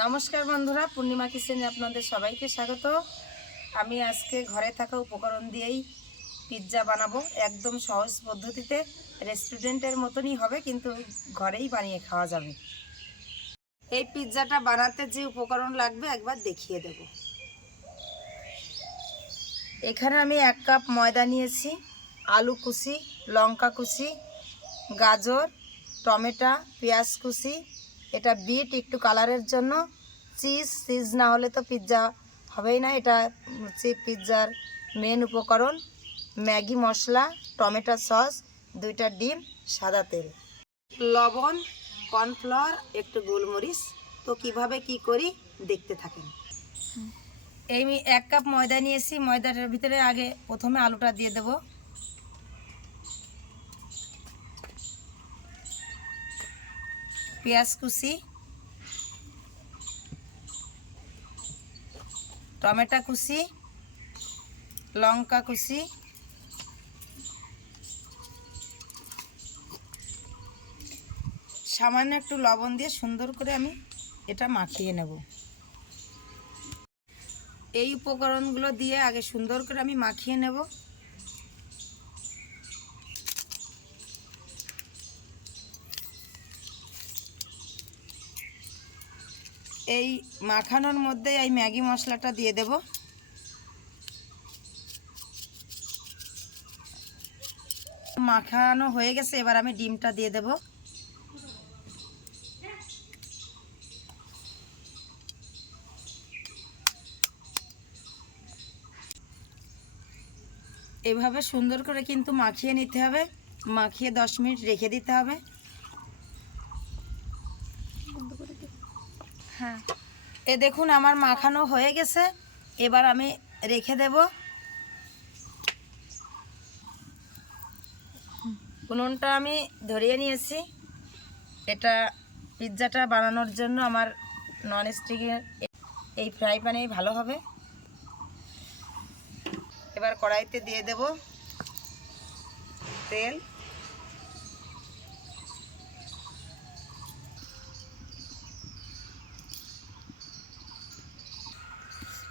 নমস্কার বন্ধুরা, পূর্ণিমা কিচেনে আপনাদের সবাইকে স্বাগত। আমি আজকে ঘরে থাকা উপকরণ দিয়েই পিৎজা বানাবো। একদম সহজ পদ্ধতিতে, রেস্টুরেন্টের মতনই হবে, কিন্তু ঘরেই বানিয়ে খাওয়া যাবে। এই পিৎজাটা বানাতে যে উপকরণ লাগবে একবার দেখিয়ে দেব। এখানে আমি 1 কাপ ময়দা নিয়েছি, আলু কুচি, লঙ্কা কুচি, গাজর, টমেটো, পেঁয়াজ কুচি, এটা বিট একটু কালারের জন্য, চিজ না হলে তো পিৎজা হবেই না। এটা হচ্ছে পিৎজার মেন উপকরণ। ম্যাগি মশলা, টমেটো সস, 2টা ডিম, সাদা তেল, লবণ, কর্নফ্লাওয়ার, একটু গোলমরিচ। তো কিভাবে কি করি দেখতে থাকেন। এই 1 কাপ ময়দা নিয়েছি, ময়দাটার ভিতরে আগে প্রথমে আলুটা দিয়ে দেব। পেঁয়াজ কুচি, টমেটো কুচি, লঙ্কা কুচি, সামান্য একটু লবণ দিয়ে সুন্দর করে আমি এটা মাখিয়ে নেব। এই উপকরণগুলো দিয়ে আগে সুন্দর করে আমি মাখিয়ে নেব। এই মাখানোর মধ্যে এই ম্যাগি মশলাটা দিয়ে দেব। মাখানো হয়ে গেছে, এবার আমি ডিমটা দিয়ে দেব। এভাবে সুন্দর করে কিন্তু মাখিয়ে নিতে হবে, মাখিয়ে 10 মিনিট রেখে দিতে হবে। হ্যাঁ, এ দেখুন আমার মাখানো হয়ে গেছে, এবার আমি রেখে দেব। উনুনটা আমি ধরিয়ে নিয়েছি। এটা পিৎজাটা বানানোর জন্য আমার ননস্টিকের এই ফ্রাই প্যানেই ভালো হবে। এবার কড়াইতে দিয়ে দেব তেল।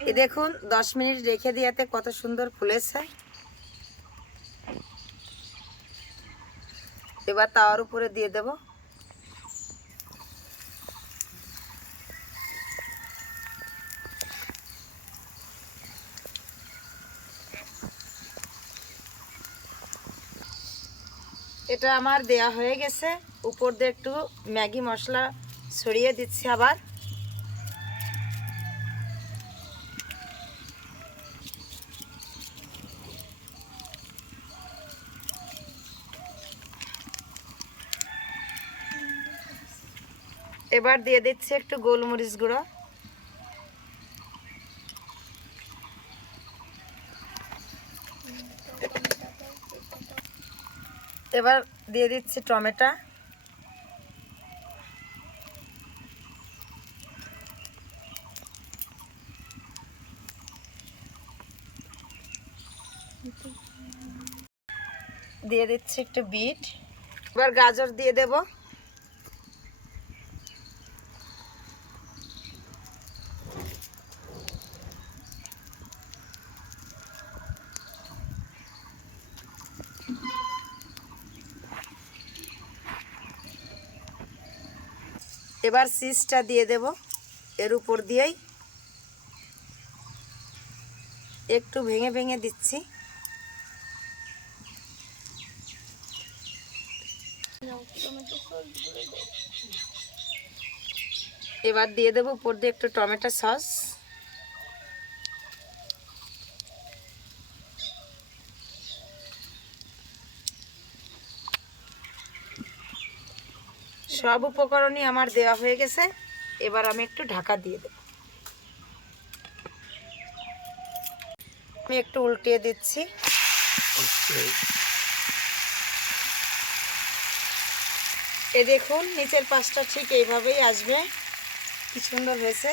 এই দেখুন 10 মিনিট রেখে দিয়েতে কত সুন্দর ফুলেছে। এবার তাওয়ার উপরে দিয়ে দেব। এটা আমার দেয়া হয়ে গেছে। উপর দিয়ে একটু ম্যাগি মশলা ছড়িয়ে দিচ্ছি আবার। এবার দিয়ে দিচ্ছি একটু গোলমরিচ গুঁড়ো। এবার দিয়ে দিচ্ছি টমেটো। দিয়ে দিচ্ছি একটু বিট। এবার গাজর দিয়ে দেব। এবার চিজটা দিয়ে দেব এর উপর দিয়েই, একটু ভেঙে ভেঙে দিচ্ছি। এবার দিয়ে দেব উপর দিয়ে একটু টমেটো সস। সব উপকরণই আমার দেওয়া হয়ে গেছে। এবার আমি একটু ঢাকা দিয়ে দেব। আমি একটু উল্টিয়ে দিচ্ছি। এই দেখুন নিচের পাশটা ঠিক এইভাবেই আসবে। কি সুন্দর হয়েছে।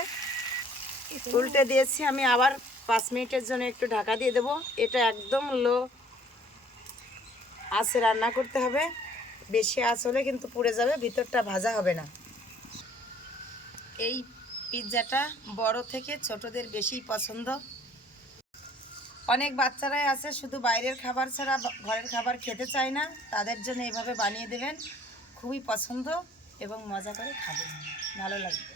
উল্টে দিয়েছি, আমি আবার 5 মিনিটের জন্য একটু ঢাকা দিয়ে দেব। এটা একদম লো আঁচে রান্না করতে হবে, বেশি আঁচ হলে কিন্তু পুড়ে যাবে, ভিতরটা ভাজা হবে না। এই পিৎজাটা বড় থেকে ছোটদের বেশি পছন্দ। অনেক বাচ্চারাই আছে শুধু বাইরের খাবার ছাড়া ঘরের খাবার খেতে চায় না, তাদের জন্য এভাবে বানিয়ে দেবেন, খুবই পছন্দ এবং মজা করে খাবেন, ভালো লাগবে।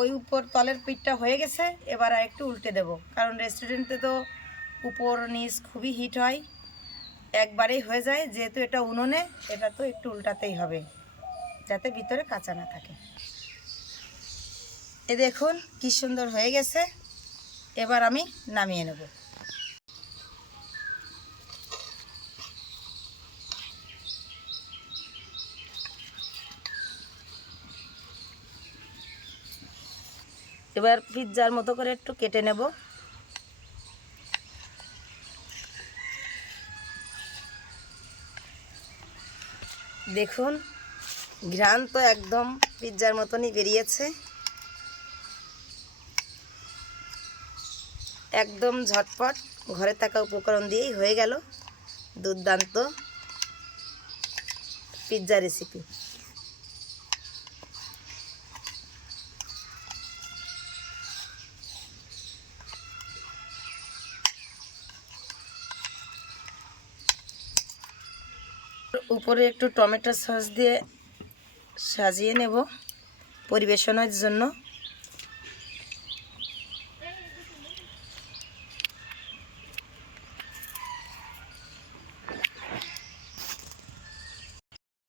ওই উপর তলের পিঠটা হয়ে গেছে, এবার আর একটু উল্টে দেব, কারণ রেস্টুরেন্টে তো উপর নিচ খুবই হিট হয়, একবারেই হয়ে যায়। যেহেতু এটা উনুনে, এটা তো একটু উল্টাতেই হবে যাতে ভিতরে কাঁচা না থাকে। এ দেখুন কি সুন্দর হয়ে গেছে, এবার আমি নামিয়ে নেব। এবার পিৎজার মতো করে একটু কেটে নেব। দেখুন ঘ্রাণ তো একদম পিৎজার মতনই বেরিয়েছে, একদম ঝটপট ঘরে থাকা উপকরণ দিয়েই হয়ে গেল দুর্দান্ত পিৎজা রেসিপি। উপরে একটু টমেটো সস দিয়ে সাজিয়ে নেব পরিবেশনের জন্য।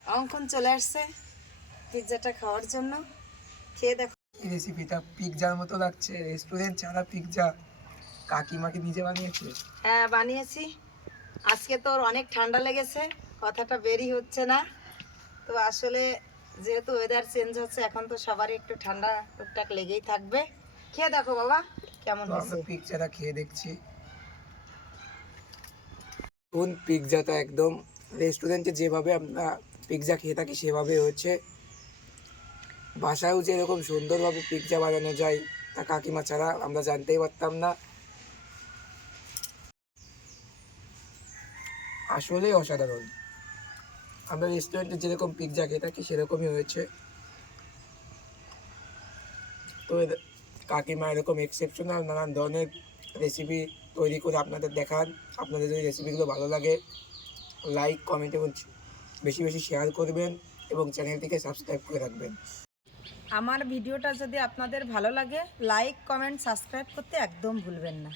অঙ্কন চলে আসছে পিৎজাটা খাওয়ার জন্য, খেয়ে দেখো। এই রেসিপিটা পিৎজার মতো লাগছে, রেস্টুরেন্ট ছাড়া পিৎজা। কাকিমাকে নিজে বানিয়েছে? হ্যাঁ বানিয়েছি। আজকে তো ওর অনেক ঠান্ডা লেগেছে, কথাটা বেরই হচ্ছে না। তো আসলে যেহেতু ওয়েদার চেঞ্জ হচ্ছে, এখন তো সবারই একটু ঠান্ডা টুকটাক লেগেই থাকবে। খেয়ে দেখো বাবা কেমন তো হয়েছে। আমরা পিৎজাটা খেয়ে দেখছি। কোন পিৎজাটা একদম রেস্টুরেন্টে যেভাবে আমরা পিৎজা খেয়ে থাকি সেভাবে হচ্ছে। বাসায়ও যেরকম সুন্দরভাবে পিৎজা বানানো যায় তা কাকিমা ছাড়া আমরা জানতেই পারতাম না। আসলেই অসাধারণ। আমরা রেস্টুরেন্টে যেরকম পিৎজা খেয়ে থাকি সেরকমই হয়েছে। তো কাকিমা এরকম এক্সেপশনাল নানান ধরনের রেসিপি তৈরি করে আপনাদের দেখান। আপনাদের যদি রেসিপিগুলো ভালো লাগে লাইক, কমেন্ট এবং বেশি বেশি শেয়ার করবেন এবং চ্যানেলটিকে সাবস্ক্রাইব করে রাখবেন। আমার ভিডিওটা যদি আপনাদের ভালো লাগে, লাইক কমেন্ট সাবস্ক্রাইব করতে একদম ভুলবেন না।